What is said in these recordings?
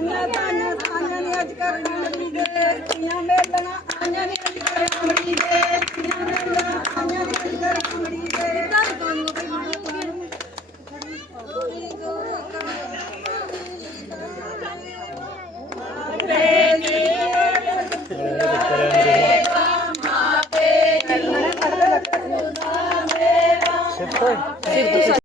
ਆਈਆਂ ਧਾਨਾਂ ਆਈਆਂ ਨੇ ਕਰ ਆਮੜੀ ਦੇ ਤੀਆਂ ਮੇਲਣਾ ਆਈਆਂ ਨੇ ਅੱਜ ਕਰ ਆਮੜੀ ਦੇ ਤੀਆਂ ਮੇਲਣਾ ਆਈਆਂ ਨੇ ਅੱਜ ਕਰ ਆਮੜੀ ਦੇ ਘਰ ਕੋਲ ਸਿਰ ਤੋਂ ਸਿਰ ਤੋਂ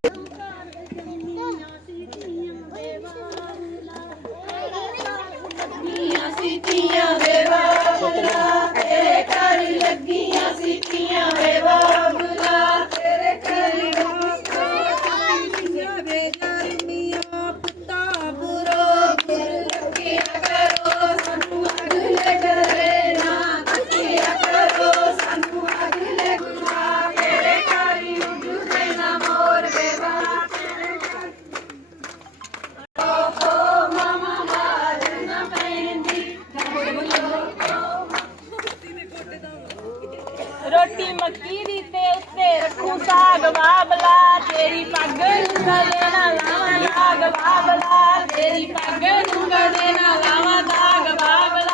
தேவா रोटी मखीरी ते उत्ते रखूं साग बाबला तेरी पागल गले ना लावा साग बाबला तेरी पागल गले ना लावा साग बाबला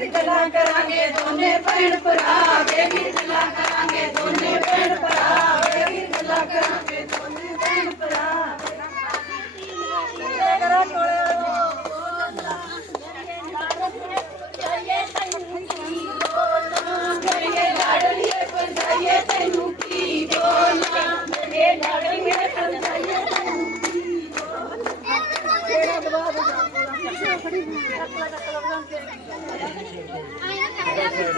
बेगी करांगे दोने भैन भरा बेगी जला करांगे दोने भैन भरा बेगी जला करांगे दोने बहन भरा लाडली पंजाइए ਆਈਆਂ ਖੜੀਆਂ ਆਤਲਾ ਕਲਾ ਕਲਾ ਜੰਦ ਤੇ ਆਈਆਂ ਖੜੀਆਂ